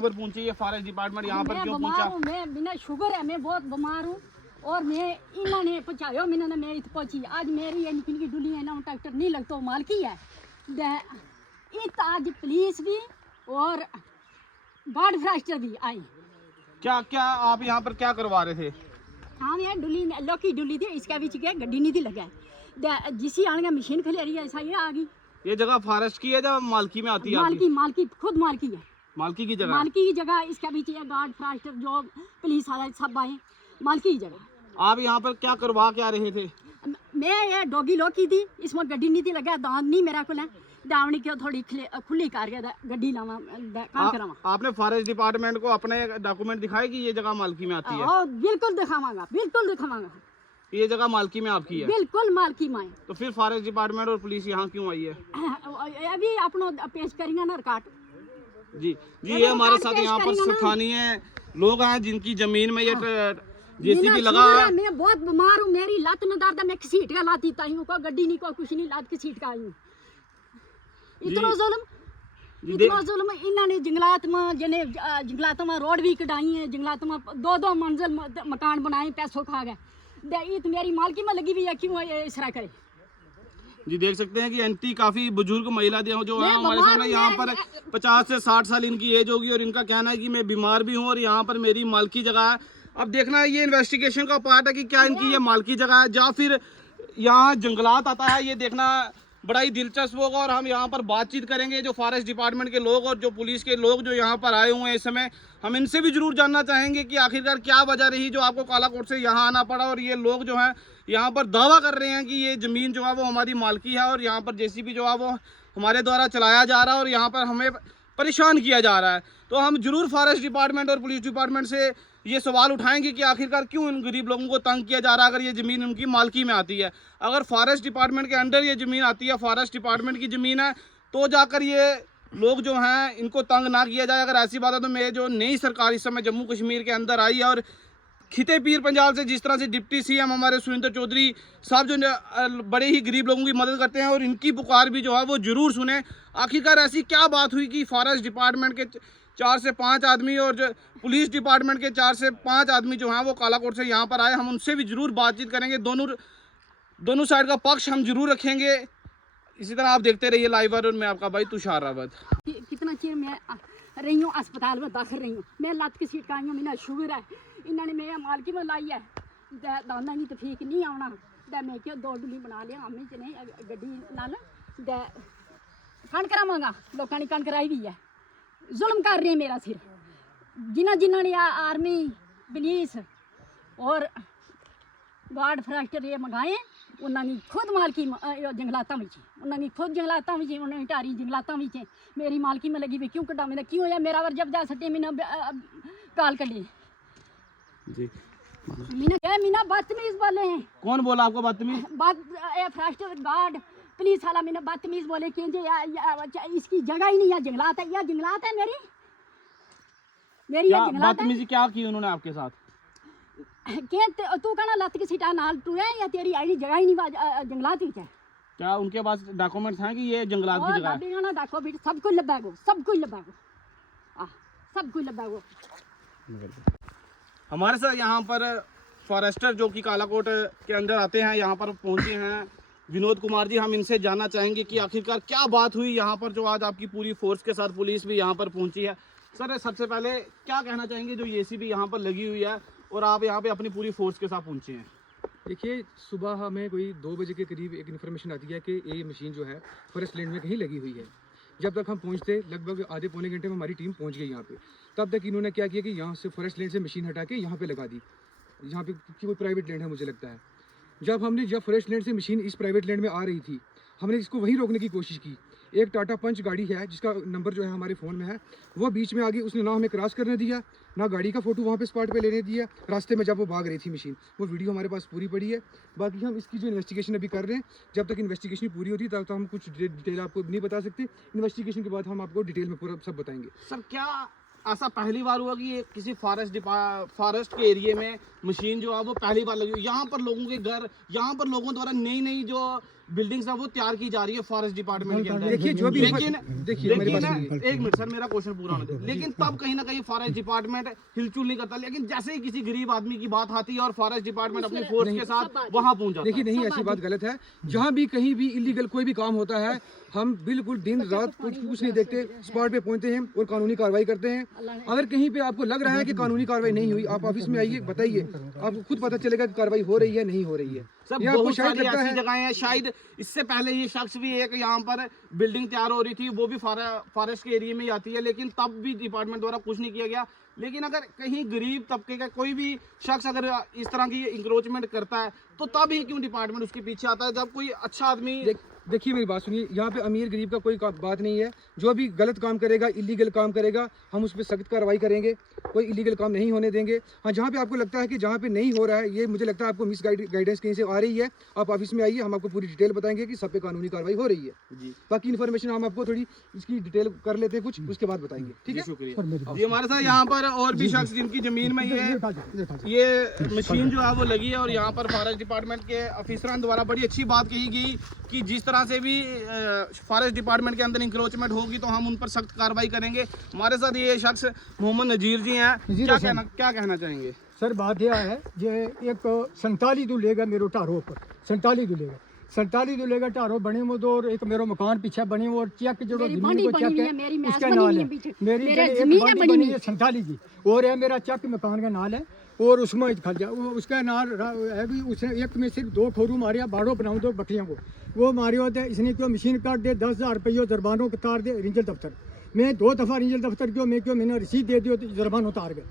पर पहुंची है फॉरेस्ट डिपार्टमेंट यहाँ पर क्यों पहुंचा? मैं बिना शुगर है, मैं बहुत बीमार हूँ और मैं इन्होंने पहुँचाया मैंने मैं इत पहुँची। आज मेरी ये निकल की डुली है ना ट्रैक्टर नहीं लगता मालकी है इत आज पुलिस भी और गार्ड फॉरेस्टर भी आए। क्या क्या आप यहाँ पर क्या करवा रहे थे? हाँ ये डुली लौकी डुली थी इसका बीच गया गड्डी नहीं थी लगा जिसी आने मशीन खिला रही है ऐसा ये आ गई। ये जगह फॉरेस्ट की है जब मालकी में आती है? मालकी खुद मालकी है, मालकी की जगह। मालकी की जगह इसका बीच है गार्ड फॉरेस्टर जो पुलिस वाला सब आए मालकी की जगह। आप यहाँ पर क्या करवा क्या रहे थे? मैं ये डॉगी लॉक की थी इसमें गड्डी नहीं थी लगा दांत नहीं मेरा को दावनी क्यों थोड़ी खुली कर गया गड्डी लावा काम करावा। आपने फॉरेस्ट डिपार्टमेंट को अपने डॉक्यूमेंट दिखाए कि ये जगह मालकी में आती है? बिल्कुल दिखावांगा, बिल्कुल दिखावांगा। ये जगह मालकी में आपकी है? बिल्कुल मालकी में। तो फिर फॉरेस्ट डिपार्टमेंट और पुलिस यहाँ क्यों आई है? अभी अपनो पेश करेंगे ना रिकॉर्ड। जी जी, ये हमारे साथ यहाँ पर स्थानीय लोग हैं जिनकी जमीन में ये जेसीबी लगा है। मैं बहुत बीमार हूँ, मेरी लत में दर्द है, मैं घसीट का लाती ताई हूँ, कोई गड्डी नहीं कोई कुछ नहीं, लत घसीट का आई हूँ। इतना जुल्म इन्होंने जंगलात में जने जंगलात में रोड भी कटाई है, जंगलात में 2-2 मंजिल मकान बनाए पैसों खा गए। तो मेरी मालकी में लगी हुई है क्यों इस तरह करे? जी देख सकते हैं कि आंटी काफी बुजुर्ग महिला जो है हमारे सामने यहाँ पर 50 से 60 साल इनकी एज होगी और इनका कहना है कि मैं बीमार भी हूँ और यहाँ पर मेरी मालकी जगह है। अब देखना ये इन्वेस्टिगेशन का पार्ट है कि क्या इनकी ये मालकी जगह है या फिर यहाँ जंगलात आता है, ये देखना बड़ा ही दिलचस्प होगा। और हम यहाँ पर बातचीत करेंगे जो फॉरेस्ट डिपार्टमेंट के लोग और जो पुलिस के लोग जो यहाँ पर आए हुए हैं इस समय, हम इनसे भी जरूर जानना चाहेंगे कि आखिरकार क्या वजह रही जो आपको कालाकोट से यहाँ आना पड़ा। और ये लोग जो हैं यहाँ पर दावा कर रहे हैं कि ये ज़मीन जो है वो हमारी मालकी है और यहाँ पर जेसीबी जो है वो हमारे द्वारा चलाया जा रहा है और यहाँ पर हमें परेशान किया जा रहा है। तो हम जरूर फॉरेस्ट डिपार्टमेंट और पुलिस डिपार्टमेंट से ये सवाल उठाएंगे कि आखिरकार क्यों इन गरीब लोगों को तंग किया जा रहा है अगर ये ज़मीन उनकी मालकी में आती है। अगर फॉरेस्ट डिपार्टमेंट के अंडर ये ज़मीन आती है, फॉरेस्ट डिपार्टमेंट की ज़मीन है, तो जाकर ये लोग जो हैं इनको तंग ना किया जाए। अगर ऐसी बात है तो मैं जो नई सरकार इस समय जम्मू कश्मीर के अंदर आई है और खिते पीर पंजाब से जिस तरह से डिप्टी सीएम हमारे सुरेंद्र चौधरी साहब जो बड़े ही गरीब लोगों की मदद करते हैं और इनकी पुकार भी जो है वो ज़रूर सुने। आखिरकार ऐसी क्या बात हुई कि फॉरेस्ट डिपार्टमेंट के 4 से 5 आदमी और जो पुलिस डिपार्टमेंट के 4 से 5 आदमी जो हैं वो कालाकोट से यहाँ पर आए। हम उनसे भी ज़रूर बातचीत करेंगे, दोनों साइड का पक्ष हम जरूर रखेंगे। इसी तरह आप देखते रहिए लाइव और मैं आपका भाई तुषार रावत। कितना चिर मैं रही हूँ अस्पताल में दाखिल रही हूँ, मैं लत की सीट का आई हूँ, मैंने शुगर है, इन्होंने मेरे मालकी में लाई है दाना नहीं तो ठीक नहीं आना मैं क्या 2 डुली बना लिया अम्मी च नहीं गड्डी नाल कनक करावांगा। लोगों ने कनक कराई भी है, जुल्म कर रहे हैं मेरा सिर। जिन्होंने आर्मी पुलिस और गार्ड फॉरेस्टर ये मंगाए उन्होंने खुद मालकी जंगलात में उन्होंने खुद जंगलात में उन्होंने टारी जंगलात में मेरी मालकी में लगी हुई क्यों कटा मेरा क्यों है मेरा वर जब जा सकते मीना काल कर ली जी। मीना बदतमीज बोले हैं। कौन बोला आपको बदतमीज? फॉरेस्टर गार्ड पुलिस वाला मीना बदतमीज बोले कि इसकी जगह ही नहीं है, जंगलात है, यह जंगलात है मेरी बदतमीजी क्या की उन्होंने आपके साथ? तू कहना लत की सीटा नाल तू है या तेरी आई जगह ही नहीं जंगलात ही है? क्या उनके पास डॉक्यूमेंट्स हैं कि ये जंगलात की जगह है? डॉक्यूमेंट सब कुछ लब्बा सब कुछ लब्बा। हमारे साथ यहाँ पर फॉरेस्टर जो कि कालाकोट के अंदर आते हैं यहाँ पर पहुँचे हैं विनोद कुमार जी। हम इनसे जानना चाहेंगे कि आखिरकार क्या बात हुई यहाँ पर जो आज आपकी पूरी फोर्स के साथ पुलिस भी यहाँ पर पहुँची है। सर सबसे पहले क्या कहना चाहेंगे जो जेसीबी यहाँ पर लगी हुई है और आप यहाँ पे अपनी पूरी फोर्स के साथ पहुँचे हैं? देखिए सुबह हमें कोई 2 बजे के करीब एक इन्फॉर्मेशन आती है कि ये मशीन जो है फॉरेस्ट लैंड में कहीं लगी हुई है। जब तक हम पहुँचते लगभग आधे पौने घंटे में हमारी टीम पहुँच गई यहाँ पे। तब तक इन्होंने क्या किया कि यहाँ से फॉरेस्ट लैंड से मशीन हटा के यहाँ पे लगा दी, यहाँ पे कोई प्राइवेट लैंड है मुझे लगता है। जब फॉरेस्ट लैंड से मशीन इस प्राइवेट लैंड में आ रही थी हमने इसको वहीं रोकने की कोशिश की। एक टाटा पंच गाड़ी है जिसका नंबर जो है हमारे फ़ोन में है, वो बीच में आ गई, उसने ना हमें क्रॉस करने दिया ना गाड़ी का फ़ोटो वहाँ पे स्पॉट पे लेने दिया। रास्ते में जब वो भाग रही थी मशीन, वो वीडियो हमारे पास पूरी पड़ी है। बाकी हम इसकी जो इन्वेस्टिगेशन अभी कर रहे हैं, जब तक इन्वेस्टिगेशन पूरी होती है तब तक हम कुछ डिटेल आपको नहीं बता सकते। इन्वेस्टिगेशन के बाद हम आपको डिटेल में पूरा सब बताएंगे। सर क्या ऐसा पहली बार हुआ कि किसी फॉरेस्ट के एरिया में मशीन जो है वो पहली बार लगी? यहाँ पर लोगों के घर, यहाँ पर लोगों द्वारा नई जो बिल्डिंग्स है वो तैयार की जा रही है फॉरेस्ट डिपार्टमेंट के अंदर। देखिए जो भी लेकिन देखिए मेरी बात लेकिन सुनिए। एक मिनट सर, मेरा क्वेश्चन पूरा होने दे। लेकिन तब कहीं ना कहीं फॉरेस्ट डिपार्टमेंट हिलचुल नहीं करता, लेकिन जैसे ही किसी गरीब आदमी की बात आती है और फॉरेस्ट डिपार्टमेंट अपनी फोर्स के साथ वहां पहुंच जाता है। देखिए नहीं, ऐसी बात गलत है। जहाँ भी कहीं भी इलीगल कोई भी काम होता है, हम बिल्कुल दिन रात कुछ नहीं देखते, स्पॉट पे पहुंचते हैं और कानूनी कार्रवाई करते हैं। अगर कहीं पे आपको लग रहा है कि कानूनी कार्रवाई नहीं हुई, आप ऑफिस में आइए, बताइए, आपको खुद पता चलेगा कि कार्रवाई हो रही है नहीं हो रही है। सब या आपको बहुत शायद सारी लगता ऐसी है जगहें हैं, शायद इससे पहले ये शख्स भी एक यहाँ पर बिल्डिंग तैयार हो रही थी, वो भी फॉरेस्ट के एरिया में ही आती है, लेकिन तब भी डिपार्टमेंट द्वारा कुछ नहीं किया गया। लेकिन अगर कहीं गरीब तबके का कोई भी शख्स अगर इस तरह की इंक्रोचमेंट करता है तो तब ही क्यों डिपार्टमेंट उसके पीछे आता है, जब कोई अच्छा आदमी देखिए मेरी बात सुनिए, यहाँ पे अमीर गरीब का कोई बात नहीं है। जो भी गलत काम करेगा, इलीगल काम करेगा, हम उस पर सख्त कार्रवाई करेंगे, कोई इलीगल काम नहीं होने देंगे। हाँ, जहाँ पे आपको लगता है कि जहाँ पे नहीं हो रहा है, ये मुझे लगता है आपको मिस गाइडेंस कहीं से आ रही है, आप ऑफिस में आइए, हम आपको पूरी डिटेल बताएंगे कि सब पे कानूनी कार्रवाई हो रही है जी। बाकी इन्फॉर्मेशन हम आपको थोड़ी इसकी डिटेल कर लेते हैं कुछ, उसके बाद बताएंगे, ठीक है? शुक्रिया जी। हमारे साथ यहाँ पर और भी शख्स जिनकी जमीन में ये मशीन जो है वो लगी है, और यहाँ पर फॉरेस्ट डिपार्टमेंट के अफसरान द्वारा बड़ी अच्छी बात कही गई कि जिस तरह से भी फॉरेस्ट डिपार्टमेंट के अंदर इंक्रोचमेंट होगी तो हम उन पर सख्त कार्रवाई करेंगे। हमारे साथ ये शख्स मोहम्मद नजीर जी हैं, क्या कहना चाहेंगे? सर बात यह है जे एक 47 दू लेगा मेरो ढारो पर 47 दू लेगा ढारो बने वो तो और एक मेरो मकान पीछे बनी वो और चेक जो जमीन को चेक है उसका नाल है, मेरी एक बाड़ी बनी है 47 की, और है मेरा चेक मकान का नाल है, और उसमें खा जा उसका नाल है भी। उसने एक में सिर्फ 2 खोरू मारिया, बाड़ो बनाऊँ तो बकरियाँ वो मारियो थे। इसने क्यों मशीन काट दे, 10,000 रुपये जुर्मानों उतार दे रेंजल दफ्तर में, 2 दफ़ा रेंजल दफ्तर क्यों मैं मैंने रसीद दे दियो तो जुर्माना उतार गए।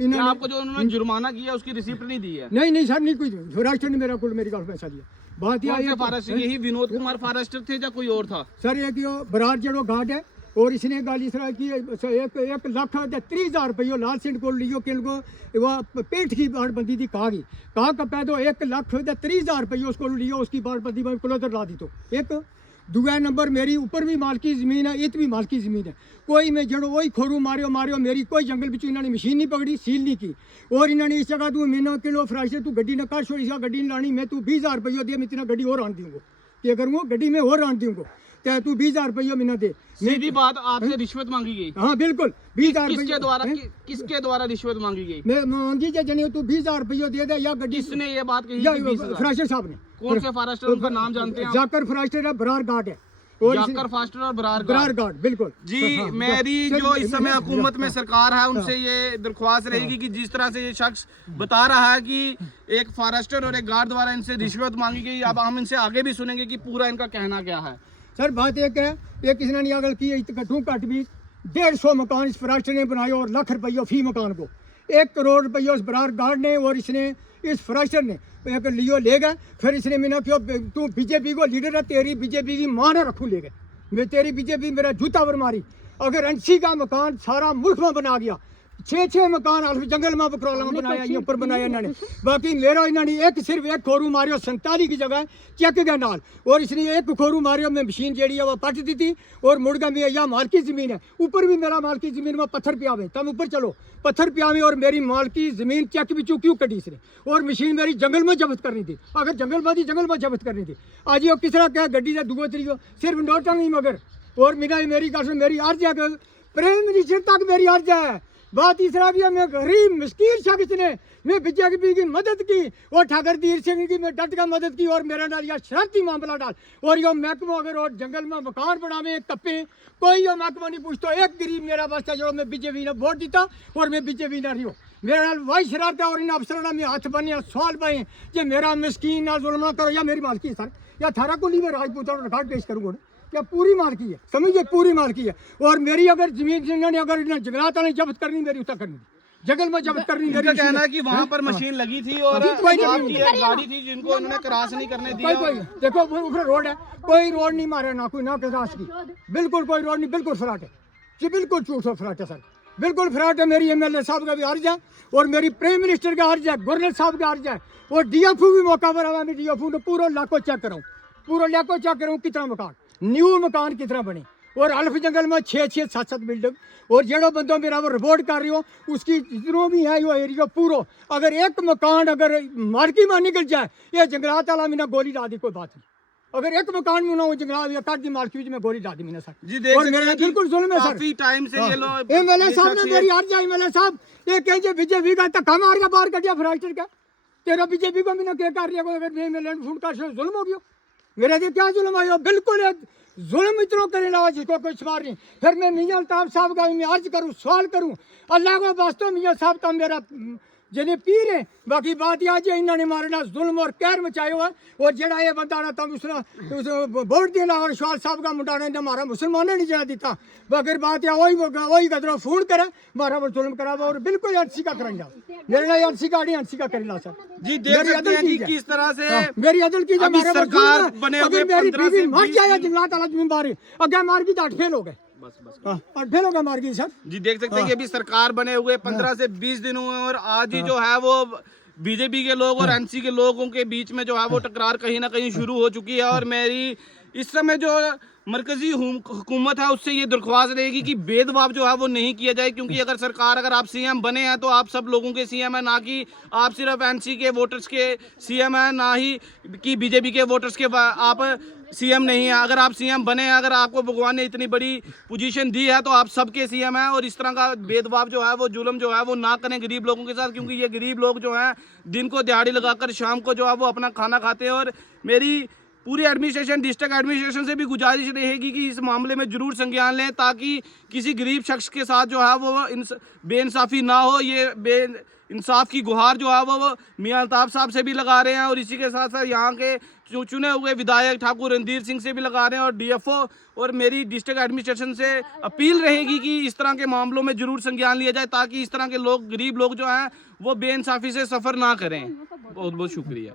क्या आपको जो उन्होंने जुर्माना किया उसकी रिसिप्ट नहीं दी है? नहीं सर, नहीं कुछ फॉरेस्टर ने मेरा कुल मेरी पैसा दिया। बात यही विनोद कुमार फॉरेस्टर थे या कोई और था? सर एक बरार जड़ो घाट है, और इसने गाली इस तरह की 1,30,000 रुपये लाल सिंह को लियो किन को वो पेट की बाढ़ बंदी थी कहा का पैदो 1,30,000 रुपये उसको लियो, उसकी बाढ़ बंदी में क्लोजर ला दी। तो एक दूसरा नंबर मेरी ऊपर भी मालकी ज़मीन है, इत भी मालकी ज़मीन है, कोई मैं जड़ो वही खोरू मारियो मेरी कोई जंगल बिचू इन्होंने मशीन नहीं पकड़ी, सील नहीं की, और इन्होंने इस जगह तू महीना किलो फ्राइश तू गड्डी न कर छोड़ी, गड्डी नहीं लानी, मैं तू 20,000 रुपये दिया, मैं इतना गड्डी और आन दूँगा, क्या करूँगा गड्डी में और आन दूँगा, क्या तू 20,000 रुपये महीना दे। सीधी बात, आपसे रिश्वत मांगी गई? हाँ बिल्कुल 20,000 किसके द्वारा रिश्वत मांगी गई? मैं मांगी जने तू 20,000 रुपये दे दे या गड्डी। किसने ये बात कही? फॉरेस्टर साहब ने। कौन से फॉरेस्टर, उनका नाम जानते हैं? जाकर फॉरेस्टर है, बरार घाट है, जाकर फॉरेस्टर और बरार घाट बिल्कुल जी। मेरी जो इस समय हुकूमत में सरकार है उनसे ये दरख्वास्त रहेगी कि जिस तरह से ये शख्स बता रहा है कि एक फॉरेस्टर और एक गार्ड द्वारा इनसे रिश्वत मांगी गई, अब हम इनसे आगे भी सुनेंगे कि पूरा इनका कहना क्या है। सर बात एक है, एक किसी ने अगर की घटू घट भी 150 मकान इस फॉरेस्टर ने बनाए और लाख रुपये फी मकान को, 1 करोड़ रुपये उस बरार गार्ड ने और इसने इस फॉरेस्टर ने एक लियो ले गए। फिर इसने मैंने क्यों तू बीजेपी को लीडर है, तेरी बीजेपी की मां ना रखूँ ले गए, मैं तेरी बीजेपी मेरा जूता पर मारी। अगर एनसी का मकान सारा मुल्क में बना गया, 6 मकान अल्फ जंगल में बकरौला में बनाया, ये ऊपर बनाया इन्होंने, बाकी मेरा इन्होंने सिर्फ एक खोरू मारियो 47 की जगह चेक के नाल, और इसने एक खोरू मारियो में मशीन जेड़ी है वो पट दी थी, और मुड़गा में यह मालकी ज़मीन है, ऊपर भी मेरा मालकी ज़मीन में पत्थर पियावे, तब ऊपर चलो पत्थर पियावे, और मेरी मालकी ज़मीन चेक भी क्यों कटी इसने, और मशीन मेरी जंगल में जब्त करनी थी, अगर जंगल में जब्त करनी थी। आज ये किस तरह क्या गड्डी से दुगो तरीको सिर्फ नोटंग ही मगर, और मेरी गल मेरी अर्ज है, प्राइम मिनिस्टर तक मेरी अर्ज है। बात इस तरह भी है, मैं गरीब मिस्कीन शख्स ने मैं बीजेपी की मदद की, और ठाकर धीर सिंह की मैं डट का मदद की, और मेरा नाल यह शरारती मामला डाल, और यो महकमा अगर और जंगल में मकान बनावे तप्पे कोई यो महकमा नहीं पूछता। एक गरीब मेरा वास्ता जो मैं बीजेपी ने वोट दिता और मैं बीजेपी ना रही मेरे नाल वही शरारत है, और इन अफसरों में हाथ बने सवाल पाए जे मेरा मिस्कीन नाल जुल्म ना करो, या मेरी मालकी सर या थारा को नहीं मैं राजपूतों का रिकॉर्ड पेश करूँगा, क्या पूरी मालकी है, समझिए पूरी मालकी है। और मेरी अगर जमीन अगर जंगलात ने जब्त करनी मेरी उतना करनी, जंगल में जब्त करनी मेरी। कहना है कि वहाँ पर मशीन लगी थी और गाड़ी थी जिनको उन्होंने क्रॉस नहीं करने दिया। कोई देखो ऊपर रोड है, कोई रोड नहीं मारा ना कोई ना क्रॉस की, बिल्कुल कोई रोड नहीं, बिल्कुल फ्रॉड है जी, बिल्कुल झूठ फ्रॉड है सर, बिल्कुल फ्रॉड है। मेरी एमएलए साहब का भी अर्ज है, और मेरी प्राइम मिनिस्टर का अर्ज है, गवर्नर साहब का अर्ज है, और डीएफओ भी मौका पर आया, मैं डीएफओ ने पूरा इलाको चेक कराऊँ, पूरा इलाको चेक कराऊँ कितना मकान न्यू मकान कितना बने, और अल्फ जंगल में 6-6, 7-7 बिल्डिंग, और जो बंदों मेरा वो रिपोर्ट कर रही हो उसकी जितनों भी है यो एरिया पूरा, अगर एक मकान अगर मार्की में निकल जाए ये जंगलात वाला मैंने गोली ला दी, कोई बात नहीं, अगर एक मकान में ना हो जंगलात या काट दी मालकी में गोली डाल दी मैंने सर जी देख और सकते मेरा हैं कि बिल्कुल जुल्म है सर काफी टाइम से ये लोग एमएलए साहब ने मेरी अर्ज आई एमएलए साहब ये कहे बीजेपी का धक्का मार के बाहर कटिया फ्राइस्टर का तेरा बीजेपी को मैंने क्या कर लिया अगर एमएलए फोन का जुल्म हो गया मेरे से क्या जुल्म आया बिल्कुल जुल्म इतना करे ना जिसको कोई शुमार नहीं फिर मैं मियाँ अल्ताफ साहब का मैं अर्ज करूँ सवाल करूँ अल्लाह को वास्तव मियाँ साहब का मेरा जिन्हें पीर है बाकी बात यह है इन्होंने मारना जुल्म और कहर मचाया हुआ और जड़ा ये बंदा ना तब उसने वोट देना और शवाल साहब का मुंडा ने हमारा मुसलमानों ने जरा दिता बाकी बात यह वही कदरों फोन करे मारा वो जुल्म करा और बिल्कुल एनसी का करेंगे मेरे ना एनसी का नहीं एनसी का करेला सर जी देख सकते हैं कि किस तरह से मेरी अदल की अभी सरकार बने हुए मेरी 15 से बीवी मर 20 जाए जंगलात वाला जिम्मेदारी अगर मार की तो 8 फेल हो गए बस 8 फेल हो गए मार की सर जी देख सकते हैं कि अभी सरकार बने हुए 15 से 20 दिन हुए और आज ही जो है वो बीजेपी के लोग और एनसी के लोगों के बीच में जो है वो टकरार कहीं ना कहीं शुरू हो चुकी है और मेरी इस समय जो मरकजी हुकूमत है उससे ये दरख्वास्त रहेगी कि भेदभाव जो है वो नहीं किया जाए क्योंकि अगर आप सीएम बने हैं तो आप सब लोगों के सीएम हैं ना कि आप सिर्फ एनसी के वोटर्स के सीएम हैं ना ही कि बीजेपी के वोटर्स के आप सीएम नहीं है अगर आप सीएम बने हैं अगर आपको भगवान ने इतनी बड़ी पोजीशन दी है तो आप सबके सीएम हैं और इस तरह का भेदभाव जो है वो जुल्म जो है वो ना करें गरीब लोगों के साथ क्योंकि ये गरीब लोग जो हैं दिन को दिहाड़ी लगाकर शाम को जो है वो अपना खाना खाते हैं और मेरी पूरी एडमिनिस्ट्रेशन डिस्ट्रिक्ट एडमिनिस्ट्रेशन से भी गुजारिश रहेगी कि इस मामले में जरूर संज्ञान लें ताकि किसी गरीब शख्स के साथ जो है वो बेइंसाफ़ी ना हो ये इंसाफ की गुहार जो है वो मियाँ अल्ताफ साहब से भी लगा रहे हैं और इसी के साथ साथ यहाँ के चुने हुए विधायक ठाकुर रणधीर सिंह से भी लगा रहे हैं और डीएफओ और मेरी डिस्ट्रिक्ट एडमिनिस्ट्रेशन से अपील रहेगी कि इस तरह के मामलों में जरूर संज्ञान लिया जाए ताकि इस तरह के लोग गरीब लोग जो हैं वो बेइंसाफ़ी से सफ़र ना करें बहुत बहुत शुक्रिया।